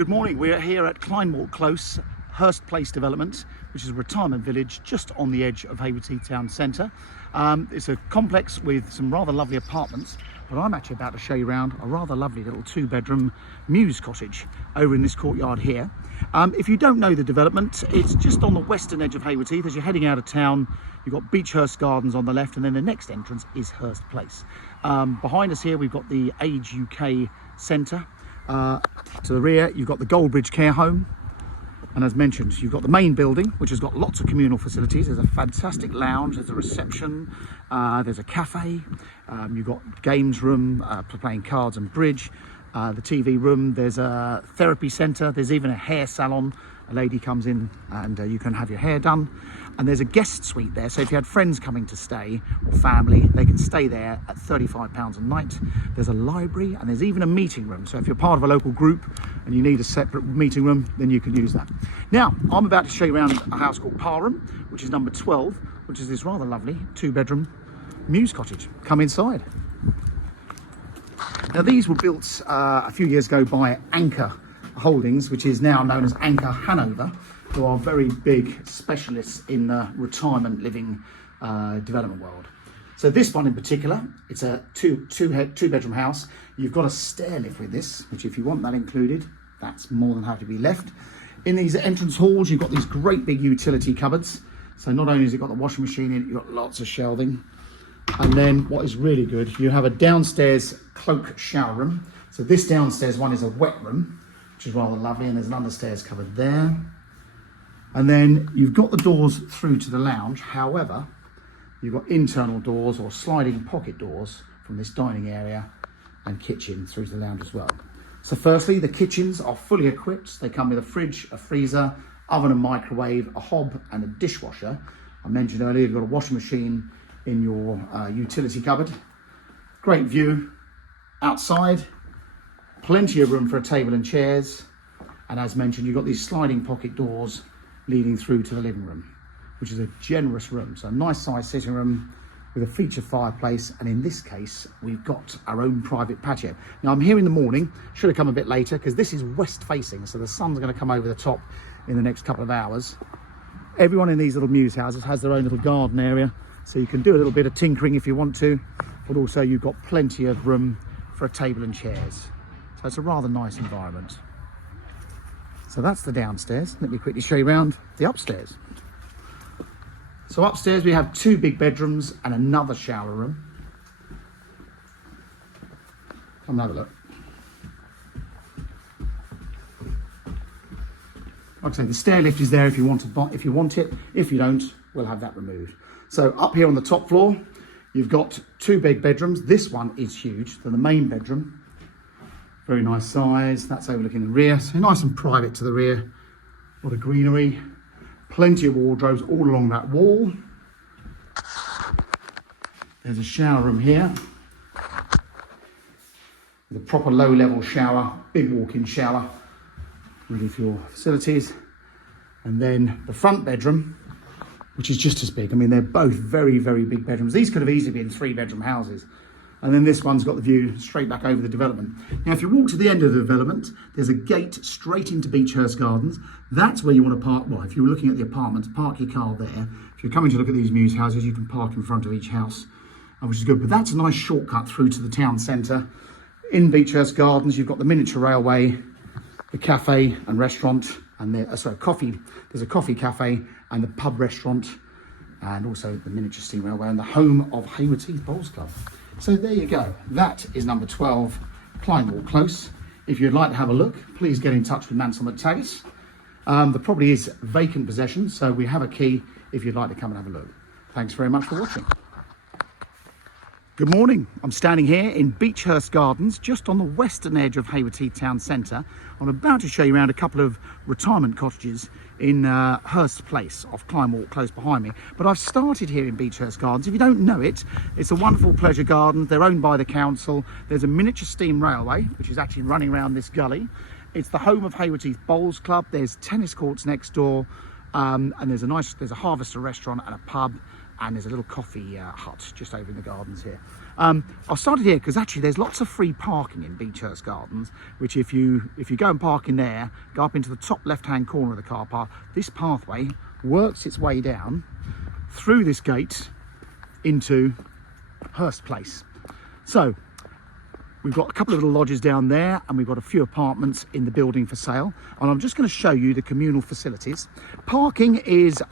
Good morning. We're here at Kleinwort Close, Hurst Place development, which is a retirement village just on the edge of Haywards Heath town centre. It's a complex with some rather lovely apartments, but I'm actually about to show you around a rather lovely little two-bedroom mews cottage over in this courtyard here. If you don't know the development, it's just on the western edge of Haywards Heath. As you're heading out of town, you've got Beechhurst Gardens on the left, and then the next entrance is Hurst Place. Behind us here, we've got the Age UK Centre. To the rear, you've got the Goldbridge Care Home. And as mentioned, you've got the main building, which has got lots of communal facilities. There's a fantastic lounge, there's a reception, there's a cafe, you've got games room for playing cards and bridge, the TV room, there's a therapy centre, there's even a hair salon. A lady comes in and you can have your hair done. And there's a guest suite there, so if you had friends coming to stay or family, they can stay there at £35 a night. There's a library and there's even a meeting room, so if you're part of a local group and you need a separate meeting room, then you can use that. Now, I'm about to show you around a house called Parham, which is number 12, which is this rather lovely two-bedroom mews cottage. Come inside. Now, these were built a few years ago by Anchor Holdings, which is now known as Anchor Hanover, who are very big specialists in the retirement living development world. So this one in particular, it's a two-bedroom house. You've got a stair lift with this, which if you want that included, that's more than happy to be left. In these entrance halls, you've got these great big utility cupboards. So not only has it got the washing machine in it, you've got lots of shelving. And then what is really good, you have a downstairs cloak shower room. So this downstairs one is a wet room, which is rather lovely, and there's an understairs cupboard there. And then you've got the doors through to the lounge. However, you've got internal doors or sliding pocket doors from this dining area and kitchen through to the lounge as well. So firstly, the kitchens are fully equipped. They come with a fridge, a freezer, oven and microwave, a hob and a dishwasher. I mentioned earlier, you've got a washing machine in your utility cupboard. Great view outside, plenty of room for a table and chairs. And as mentioned, you've got these sliding pocket doors leading through to the living room, which is a generous room. So a nice size sitting room with a feature fireplace, and in this case we've got our own private patio. Now I'm here in the morning, should have come a bit later because this is west facing, so the sun's going to come over the top in the next couple of hours. Everyone in these little mews houses has their own little garden area, so you can do a little bit of tinkering if you want to, but also you've got plenty of room for a table and chairs. So it's a rather nice environment. So that's the downstairs. Let me quickly show you around the upstairs. So upstairs we have two big bedrooms and another shower room. Come and have a look. Like I say, the stair lift is there if you want it. If you don't, we'll have that removed. So up here on the top floor, you've got two big bedrooms. This one is huge, so the main bedroom. Very nice size. That's overlooking the rear, so nice and private to the rear. A lot of greenery, plenty of wardrobes all along that wall. There's a shower room here with a proper low-level shower, big walk-in shower, ready for your facilities. And then the front bedroom, which is just as big. I mean, they're both very, very big bedrooms. These could have easily been three-bedroom houses. And then this one's got the view straight back over the development. Now, if you walk to the end of the development, there's a gate straight into Beechhurst Gardens. That's where you want to park. Well, if you're looking at the apartments, park your car there. If you're coming to look at these mews houses, you can park in front of each house, which is good. But that's a nice shortcut through to the town centre. In Beechhurst Gardens, you've got the miniature railway, the cafe and restaurant, and coffee. There's a coffee cafe and the pub restaurant, and also the miniature steam railway, and the home of Haywards Heath Bowls Club. So there you go. That is number 12, Kleinwort Close. If you'd like to have a look, please get in touch with Mansell McTaggart. The property is vacant possession, so we have a key if you'd like to come and have a look. Thanks very much for watching. Good morning. I'm standing here in Beechhurst Gardens, just on the western edge of Haywards Heath town centre. I'm about to show you around a couple of retirement cottages in Hurst Place off Kleinwort Close behind me. But I've started here in Beechhurst Gardens. If you don't know it, it's a wonderful pleasure garden. They're owned by the council. There's a miniature steam railway, which is actually running around this gully. It's the home of Haywards Heath Bowls Club. There's tennis courts next door, and there's a Harvester restaurant and a pub. and there's a little coffee hut just over in the gardens here. I started here because actually there's lots of free parking in Beechhurst Gardens, which if you go and park in there, go up into the top left-hand corner of the car park, this pathway works its way down through this gate into Hurst Place. So we've got a couple of little lodges down there, and we've got a few apartments in the building for sale. And I'm just going to show you the communal facilities. Parking is,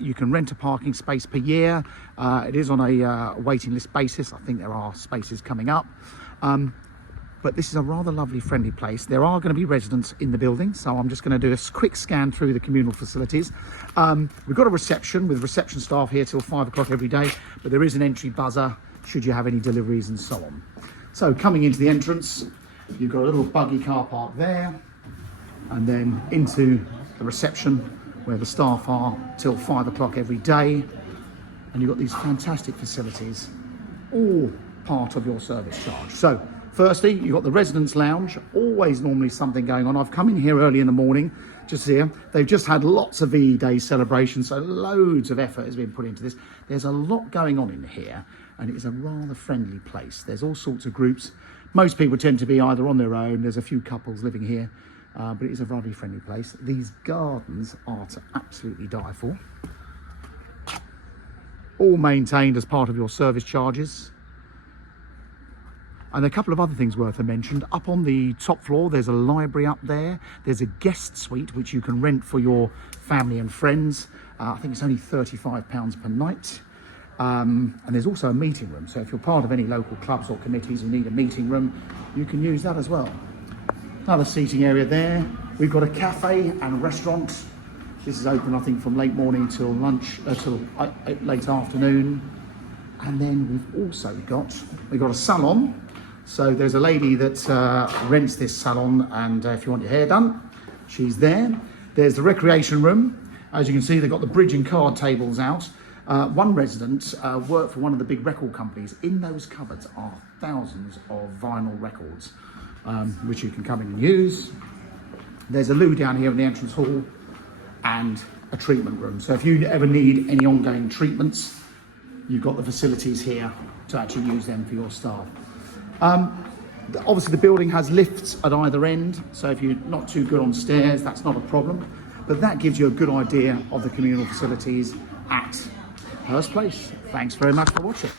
you can rent a parking space per year. It is on a waiting list basis. I think there are spaces coming up. But this is a rather lovely, friendly place. There are going to be residents in the building, so I'm just going to do a quick scan through the communal facilities. We've got a reception with reception staff here till 5 o'clock every day, but there is an entry buzzer should you have any deliveries and so on. So coming into the entrance, you've got a little buggy car park there, and then into the reception where the staff are till 5 o'clock every day. And you've got these fantastic facilities, all part of your service charge. So firstly, you've got the residence lounge, always normally something going on. I've come in here early in the morning, just here. They've just had lots of VE Day celebrations, so loads of effort has been put into this. There's a lot going on in here, and it is a rather friendly place. There's all sorts of groups. Most people tend to be either on their own. There's a few couples living here, but it is a very friendly place. These gardens are to absolutely die for. All maintained as part of your service charges. And a couple of other things worth a mention. Up on the top floor, there's a library up there. There's a guest suite, which you can rent for your family and friends. I think it's only £35 per night. And there's also a meeting room. So if you're part of any local clubs or committees and need a meeting room, you can use that as well. Another seating area there. We've got a cafe and a restaurant. This is open, I think, from late morning till lunch, till late afternoon. And then we've also got a salon. So there's a lady that rents this salon, and if you want your hair done, she's there. There's the recreation room. As you can see, they've got the bridge and card tables out. One resident worked for one of the big record companies. In those cupboards are thousands of vinyl records, which you can come in and use. There's a loo down here in the entrance hall, and a treatment room. So if you ever need any ongoing treatments, you've got the facilities here to actually use them for your staff. Obviously the building has lifts at either end, so if you're not too good on stairs, that's not a problem. But that gives you a good idea of the communal facilities at Hurst Place. Thanks very much for watching.